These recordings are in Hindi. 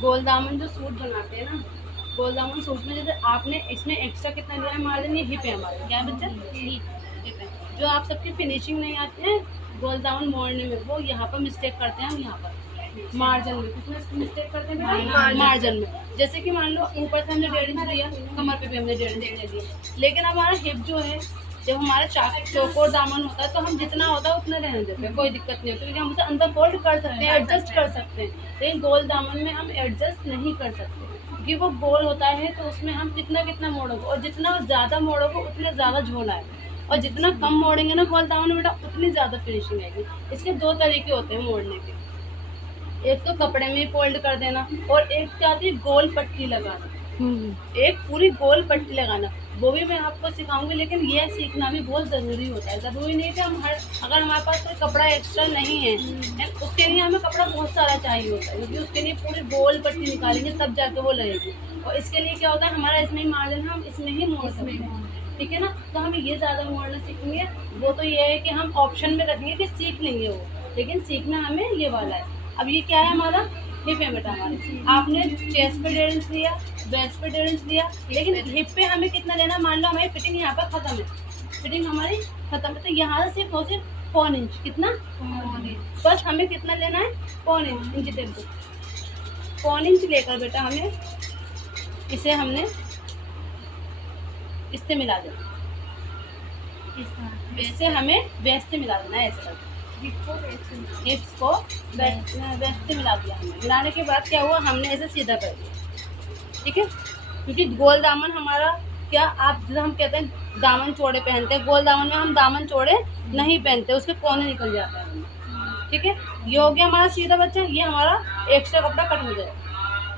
गोल दामन जो सूट बनाते हैं ना, गोल दामन सूट में जैसे आपने इसमें एक्स्ट्रा कितना लिया है मार्जिन, ये हिप है हमारे, क्या है बच्चा, हिप है। जो आप सबकी फिनिशिंग नहीं आते हैं गोल दामन मोड़ने में, वो यहाँ पर मिस्टेक करते हैं हम, यहाँ पर मार्जिन में किसमें मिस्टेक करते हैं बेटा, मार्जिन में। जैसे कि मान लो ऊपर से हमने 1.5 इंच लिया, कमर पे भी हमने 1.5 इंच ले लिया, लेकिन हमारा हिप जो है, जब हमारा चौकोर दामन होता है तो हम जितना होता है उतना रहने देते हैं, कोई दिक्कत नहीं होती, क्योंकि हम उसे अंदर फोल्ड कर सकते हैं, एडजस्ट कर सकते हैं। लेकिन गोल दामन में हम एडजस्ट नहीं कर सकते, क्योंकि वो गोल होता है तो उसमें हम कितना कितना मोड़ोगे, और जितना ज़्यादा मोड़ोगे उतने ज़्यादा झोल आएगा, और जितना कम मोड़ेंगे ना गोल दामन में बेटा उतनी ज़्यादा फिनिशिंग आएगी। इसके 2 तरीके होते हैं मोड़ने के, एक तो कपड़े में फोल्ड कर देना, और एक क्या आती है गोल पट्टी लगाना, एक पूरी गोल पट्टी लगाना, वो भी मैं आपको सिखाऊंगी। लेकिन ये सीखना भी बहुत ज़रूरी होता है, ज़रूरी नहीं कि हम अगर हमारे पास कोई कपड़ा एक्स्ट्रा नहीं है, उसके लिए हमें कपड़ा बहुत सारा चाहिए होता है, क्योंकि उसके लिए पूरी गोल पट्टी निकालेंगे तब जाके वो लगेगी। और इसके लिए क्या होता है, हमारा इसमें ही मार्जिन है, हम इसमें ही मोड़ सकते हैं, ठीक है ना। तो हमें ये ज़्यादा मोड़ना सीखेंगे, वो तो ये है कि हम ऑप्शन में रखेंगे कि सीख लेंगे वो, लेकिन सीखना हमें ये वाला है। अब ये क्या है हमारा, हिप है बेटा हमारे, आपने चेस्ट पे 1.5 इंच लिया, वेस्ट पे 1.5 इंच लिया, लेकिन हिप पे हमें कितना लेना, मान लो हमारी फिटिंग यहाँ पर खत्म है, फिटिंग हमारी खत्म है, तो यहाँ से सिर्फ और सिर्फ 1 इंच, कितना, बस हमें कितना लेना है, 1 इंच टेप दो, 1 इंच लेकर बेटा हमें इसे हमने इससे मिला देना, इससे हमें वेस्ट से मिला देना है, ऐसे करके हिप्स को वेस्ट से मिला दिया हमने। मिलाने के बाद क्या हुआ, हमने ऐसे सीधा कर दिया, ठीक है। क्योंकि गोल दामन हमारा क्या, आप जैसे हम कहते हैं दामन चौड़े पहनते हैं, गोल दामन में हम दामन चौड़े नहीं पहनते, उसके कोने निकल जाते हैं, ठीक है। ये हो गया हमारा सीधा बच्चा, ये हमारा एक्स्ट्रा कपड़ा कट हो जाएगा,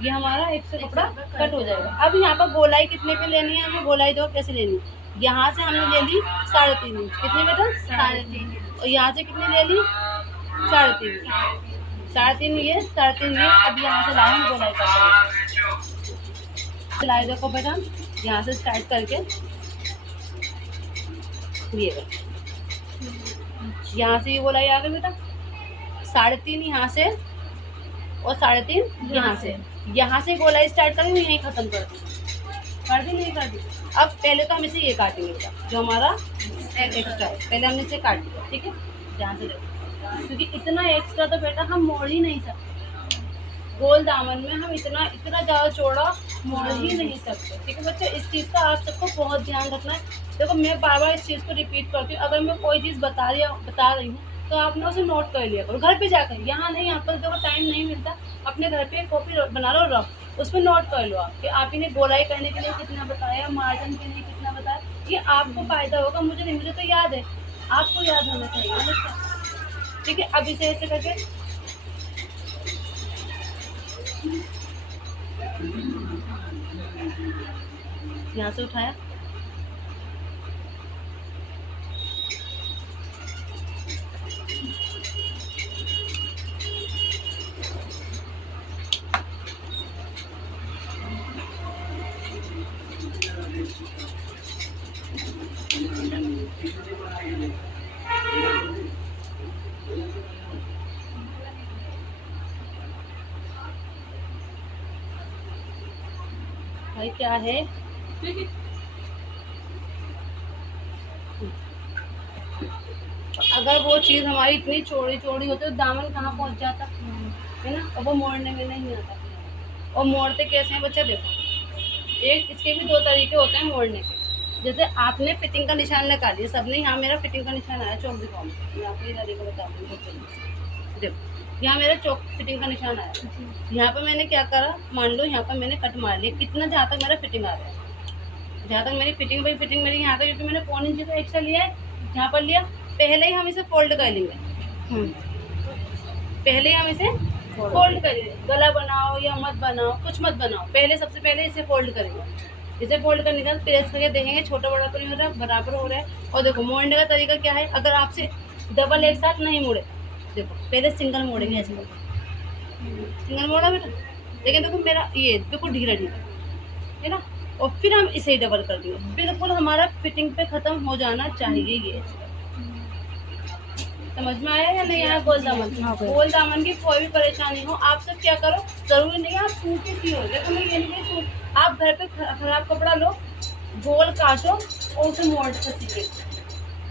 ये हमारा एक्स्ट्रा कपड़ा कट हो जाएगा। अब यहाँ पर गोलाई कितने पे लेनी है हमें, गोलाई दो कैसे लेनी है, यहाँ से हमने ले ली 3.5 इंच, कितनी बेटा 3.5, और यहाँ से कितनी ले ली 3.5, 3.5 ये 3.5 ये। अब यहाँ से लाइन गोलाई कर सिलाई देखो बेटा, यहाँ से स्टार्ट करके ये यहाँ से ये गोलाई आ गई बेटा, 3.5 यहाँ से और 3.5 यहाँ से गोलाई स्टार्ट करेंगे, यहीं खत्म कर दी नहीं कर दी। अब पहले तो हम इसे ये काटेंगे बेटा, जो हमारा एक्स्ट्रा है, पहले हमने इसे काट दिया, ठीक है। ध्यान से देखो, क्योंकि इतना एक्स्ट्रा तो बेटा हम मोड़ ही नहीं सकते, गोल दामन में हम इतना ज़्यादा चौड़ा मोड़ ही नहीं सकते, ठीक है बच्चे। इस चीज़ का आप सबको बहुत ध्यान रखना है। देखो मैं बार बार इस चीज़ को रिपीट करती हूँ, अगर मैं कोई चीज़ बता रही हूँ तो आपने उसे नोट कर लिया करो घर पे जाकर, यहाँ नहीं, यहाँ पर देखो टाइम नहीं मिलता, अपने घर पे कॉपी बना लो, रफ उसमें नोट कर लो आप कि आप इन्हें गोलाई करने के लिए कितना बताया, मार्जिन के लिए कितना बताया, ये आपको फ़ायदा होगा, मुझे नहीं, मुझे तो याद है, आपको याद होना चाहिए बच्चा, ठीक है। अब इसे ऐसे करके यहाँ से उठाया, भाई क्या है, अगर वो चीज़ हमारी इतनी चौड़ी होती तो दामन कहाँ पहुँच जाता है ना, और वो मोड़ने में नहीं आता। और मोड़ते कैसे हैं बच्चे, देखो एक इसके भी 2 तरीके होते हैं मोड़ने के। जैसे आपने फिटिंग का निशान निकाल लिया, सबने यहाँ मेरा फिटिंग का निशान आया, चौक दिखाओ, मैं आपको ये तरीका बताती हूँ। देखो यहाँ मेरा चौक फिटिंग का निशान आया, यहाँ पर मैंने क्या करा, मान लो यहाँ पर मैंने कट मार लिया, कितना जहाँ तक मेरा फिटिंग आ रहा है, जहाँ तक मेरी फिटिंग मेरी यहाँ तक, क्योंकि मैंने 1 इंच का एक्स्ट्रा लिया है, यहाँ पर लिया, पहले ही हम इसे फोल्ड कर लेंगे, पहले हम इसे फोल्ड करेंगे, गला बनाओ या मत बनाओ, कुछ मत बनाओ, पहले सबसे पहले इसे फोल्ड करेंगे, इसे फोल्ड करने के बाद प्रेस करके देखेंगे छोटा बड़ा तो नहीं हो रहा, बराबर हो रहा है। और देखो मोड़ने का तरीका क्या है, अगर आपसे डबल एक साथ नहीं मोड़े, देखो पहले सिंगल मोड़ेंगे, ऐसे सिंगल मोड़ा बेटा, लेकिन देखो मेरा ये बिल्कुल ढीला है ना, और फिर हम इसे डबल कर देंगे, बिल्कुल हमारा फिटिंग पे ख़त्म हो जाना चाहिए ये, समझ में आया या नहीं आया? गोल दामन, गोल दामन की कोई भी परेशानी हो, आप सब क्या करो, जरूरी नहीं है आप सूट ही सियो। देखो मैं ये नहीं सूट, आप घर पे खराब कपड़ा लो, गोल काटो और उसे मोड़ कर सीखे।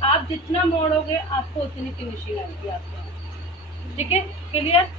आप जितना मोड़ोगे आपको उतनी फिनिशिंग आएगी आपको। ठीक है, क्लियर?